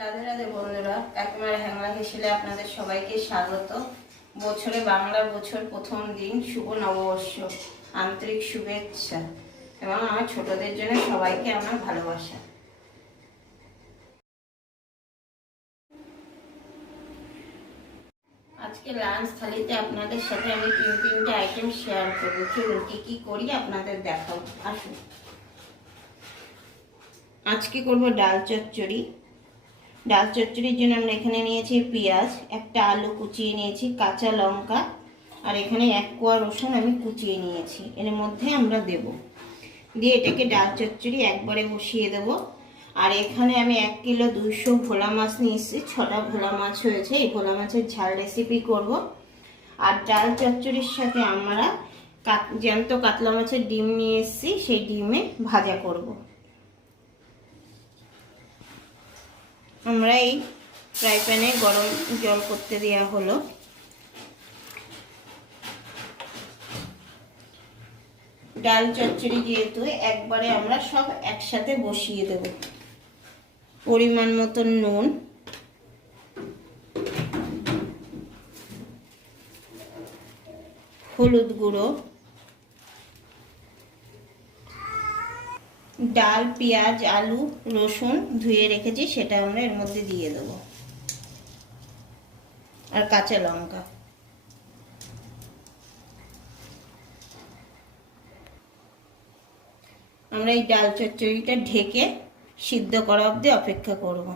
রাধে রাধে বন্ধুরা, একেবারে হ্যাংলা হেসেলে আপনাদের সবাইকে স্বাগত। বছরে বাংলার বছর প্রথম দিন, শুভ নববর্ষ, আন্তরিক শুভেচ্ছা এবং আমার ছোটদের জন্য সবাইকে আমার ভালোবাসা। আজকে লাঞ্চ থালিতে আপনাদের সাথে আমি তিনটে আইটেম শেয়ার করবো। চলুন কি কি করি আপনাদের দেখাবো, আসুন। আজকে করবো ডাল চচ্চড়ি। ডাল চচ্চড়ির জন্য আমরা এখানে নিয়েছি পেঁয়াজ, একটা আলু কুচিয়ে নিয়েছি, কাঁচা লঙ্কা, আর এখানে 1 কোয়া রসুন আমি কুচিয়ে নিয়েছি। এর মধ্যে আমরা দেব দিয়ে এটাকে ডাল চচ্চড়ি একবারে বসিয়ে দেব। আর এখানে আমি 1 কিলো 200 ভোলা মাছ নিয়েছি, 6টা ভোলা মাছ হয়েছে। এই ভোলা মাছের ঝাল রেসিপি করব। আর ডাল চচ্চড়ির সাথে আমরা জ্যান্ত কাতলা মাছের ডিম নিয়ে এসেছি, সেই ডিমে ভাজা করব। আমরা এই ফ্রাই প্যানে গরম জল করতে দেওয়া হলো। ডাল চচ্চড়ি যেহেতু একবারে আমরা সব একসাথে বসিয়ে দেব। পরিমাণ মতো নুন, হলুদ গুঁড়ো, ডাল, পেঁয়াজ, আলু, রসুন ধুয়ে রেখেছি সেটা আমরা এর মধ্যে দিয়ে দেব, আর কাঁচা লঙ্কা। আমরা এই ডাল চচ্চড়িটা ঢেকে সিদ্ধ করা অবধি অপেক্ষা করব।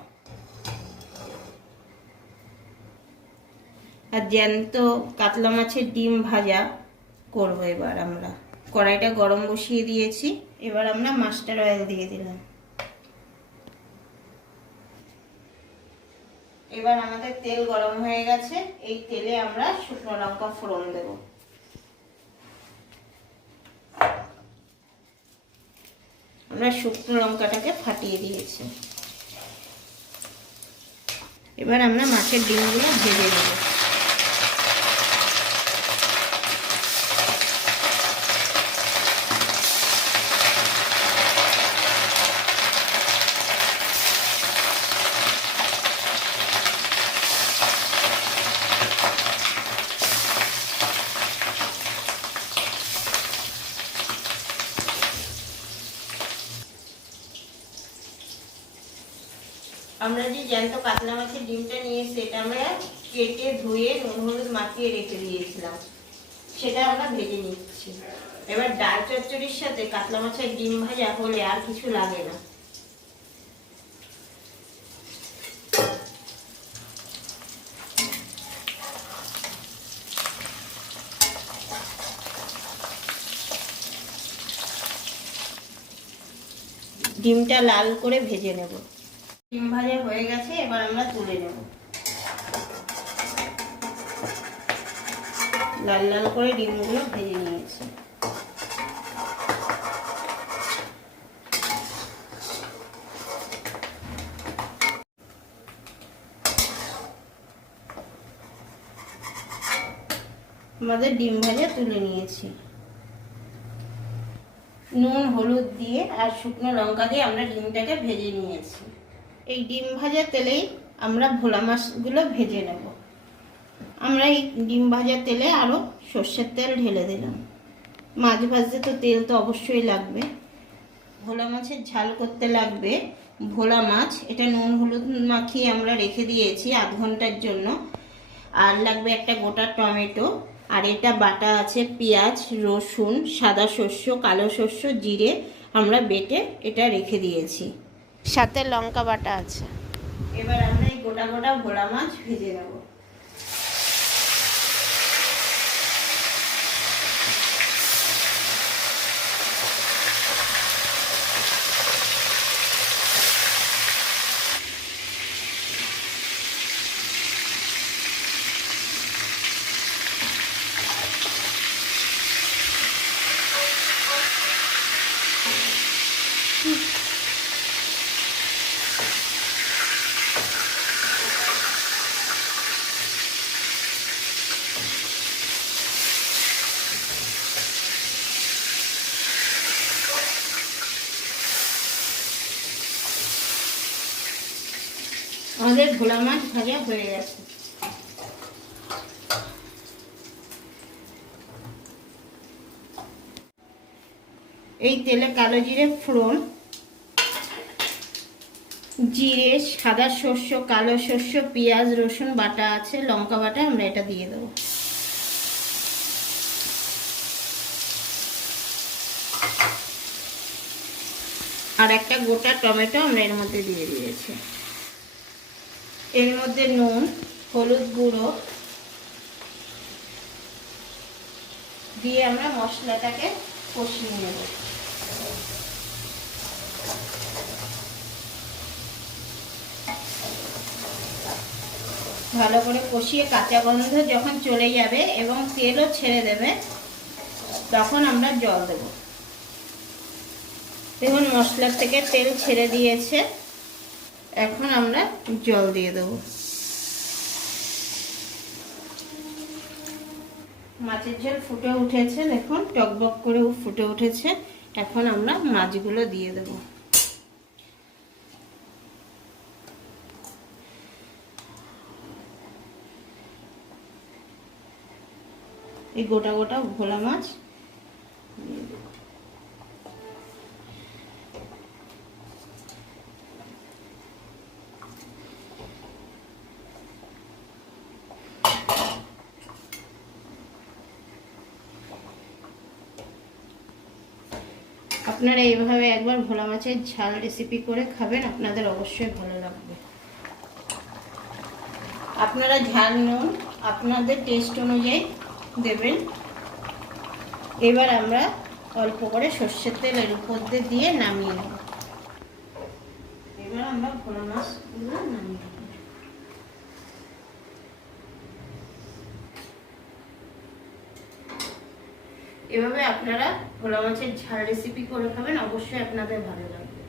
আর জ্যান্ত কাতলা মাছের ডিম ভাজা করব। এবার আমরা কড়াইটা গরম বসিয়ে দিয়েছি, এবার আমরা মাস্টার অয়েল দিয়ে দিলাম। এবার আমাদের তেল গরম হয়ে গেছে, এই তেলে আমরা শুকনো লঙ্কা ফোড়ন দেব। আমরা শুকনো লঙ্কাটাকে ফাটিয়ে দিয়েছি। এবার আমরা মাছের ডিমগুলো ভেজে নেব। আমরা যে জ্যান্ত কাতলা মাছের ডিমটা নিয়ে সেটা আমরা কেটে ধুয়ে নুন হলুদ মাখিয়ে রেখে দিয়েছিলাম, সেটা আমরা ভেজে নিচ্ছি। এবার ডাল চচ্চড়ির সাথে কাতলা মাছের ডিম ভাজা হলে আর কিছু লাগে না। ডিমটা লাল করে ভেজে নেব। ডিম ভাজা হয়ে গেছে, এবার আমরা তুলে নেব। লাল লাল করে ডিমগুলো ভেজে নিয়েছি। আমাদের ডিম ভাজা তুলে নিয়েছি। নুন হলুদ দিয়ে আর শুকনো লঙ্কা দিয়ে আমরা ডিমটাকে ভেজে নিয়েছি। এই ডিম ভাজা তেলেই আমরা ভোলা মাছগুলো ভেজে নেব। আমরা এই ডিম ভাজা তেলে আরও সর্ষের তেল ঢেলে দিলাম। মাছ ভাজতে তো তেল তো অবশ্যই লাগবে। ভোলা মাছের ঝাল করতে লাগবে ভোলা মাছ, এটা নুন হলুদ মাখিয়ে আমরা রেখে দিয়েছি আধ ঘন্টার জন্য। আর লাগবে একটা গোটা টমেটো, আর এটা বাটা আছে পেঁয়াজ, রসুন, সাদা শস্য, কালো শস্য, জিরে আমরা বেটে এটা রেখে দিয়েছি, সাথে লঙ্কা বাটা আছে। এবার আমরা এই গোটা গোটা ভোলা মাছ ভেজে নেব। আমাদের ভোলা মাছ ভাজা হয়ে গেছে। এই তেলে কালো জিরে ফোড়ন, জিরে, সাদা শস্য, কালো শস্য, পেঁয়াজ, রসুন বাটা আছে, লঙ্কা বাটা, আমরা এটা দিয়ে দেবো। আর একটা গোটা টমেটো আমরা এর মধ্যে দিয়ে দিয়েছি। এর মধ্যে নুন, হলুদ গুঁড়ো দিয়ে আমরা মশলাটাকে কষিয়ে নেব। ভালো করে কষিয়ে কাঁচা গন্ধ যখন চলে যাবে এবং তেলও ছেড়ে দেবে, তখন আমরা জল দেব। দেখুন মশলার থেকে তেল ছেড়ে দিয়েছে, এখন আমরা জল দিয়ে দেব। মাছের ঝোল ফুটে উঠেছে, দেখুন টকবক করে ফুটে উঠেছে। এখন আমরা মাছগুলো দিয়ে দেব। এই গোটা গোটা ভোলা মাছ দিয়ে দেব। আপনারা এইভাবে একবার ভোলা মাছের ঝাল রেসিপি করে খাবেন, আপনাদের অবশ্যই ভালো লাগবে। আপনারা ঝাল নুন আপনাদের টেস্ট অনুযায়ী দেবেন। এবার আমরা অল্প করে সর্ষের তেল এর উপর দিয়ে নামিয়ে নেব। এবার আমরা ভোলা মাছগুলো নামিয়ে নেব। এভাবে আপনারা ভোলা মাছের ঝাল রেসিপি করে খাবেন, অবশ্যই আপনাদের ভালো লাগবে।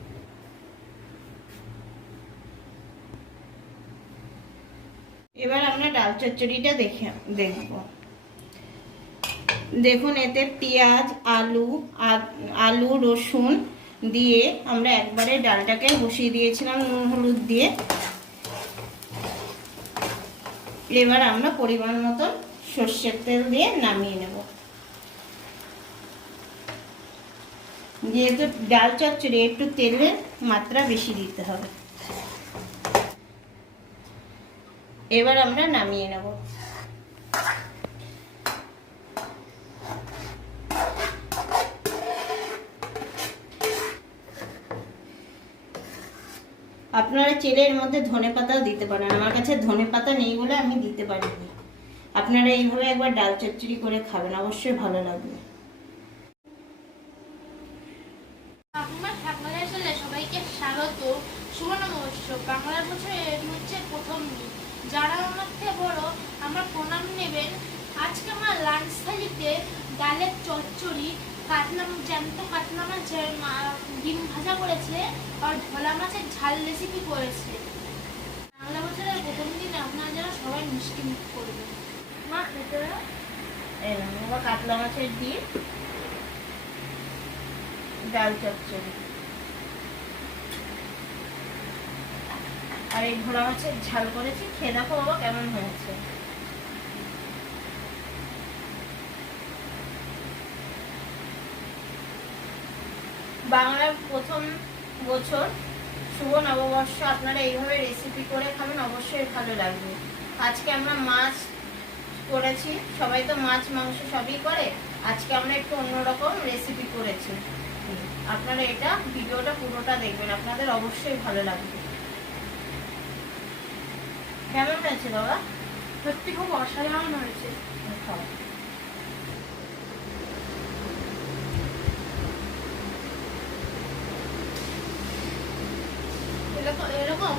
এবার আমরা ডাল চচ্চড়িটা দেখব। দেখুন এতে পেঁয়াজ, আলু, রসুন দিয়ে আমরা একবারে ডালটাকে বসিয়ে দিয়েছিলাম নুন হলুদ দিয়ে। এবার আমরা পরিমাণ মতো সর্ষের তেল দিয়ে নামিয়ে নেব। যেহেতু ডাল চচ্চড়ি একটু তেলের মাত্রা বেশি দিতে হবে। এবার আমরা নামিয়ে নেব। আপনারা চাইলে এর মধ্যে ধনেপাতাও দিতে পারেন, আমার কাছে ধনেপাতা নেই বলে আমি দিতে পারিনি। আপনারা এইভাবে একবার ডাল চচ্চড়ি করে খাবেন, অবশ্যই ভালো লাগবে। সবাইকে স্বাগত, শুভ নববর্ষ। বাংলার বছর এটি হচ্ছে প্রথম দিন। যারা আমার থেকে বড় আমার প্রণাম নেবেন। আজকে আমার লাঞ্চ থালিতে ডালের চচ্চড়ি, জ্যান্ত কাতলা মাছের ডিম ভাজা করেছে আর ভোলা মাছের ঝাল রেসিপি করেছে। বাংলা বছরের প্রথম দিন আপনারা যেন সবাই মিষ্টি মুখ করবেন। মা খেতে কাতলা মাছের ডিম ডাল চচ্চড়ি আর এই ভোলা মাছের ঝাল করেছি, খেয়ে দেখো বাবা কেমন হয়েছে। বাংলার প্রথম বছর, শুভ নববর্ষ। আপনারা এইভাবে রেসিপি করে খাবেন, অবশ্যই ভালো লাগবে। আজকে আমরা মাছ করেছি, সবাই তো মাছ মাংস সবই করে, আজকে আমরা একটু অন্যরকম রেসিপি করেছি। আপনারা এটা ভিডিওটা পুরোটা দেখবেন, আপনাদের অবশ্যই ভালো লাগবে। কেমন হয়েছে বাবা? সত্যি খুব অসাধারণ হয়েছে। এরকম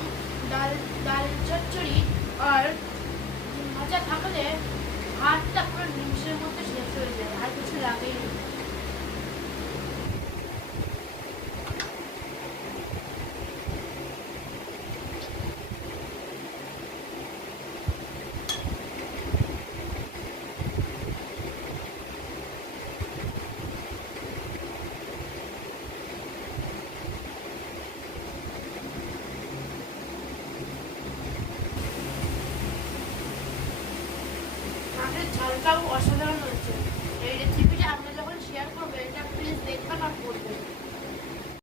ডাল চচ্চড়ি আর ভাজা থাকলে ভাতটা পুরো নিমিষের মধ্যে শেষ হয়ে যায়, আর কিছু লাগেই না। ঝালটাও অসাধারণ হয়েছে। এই রেসিপি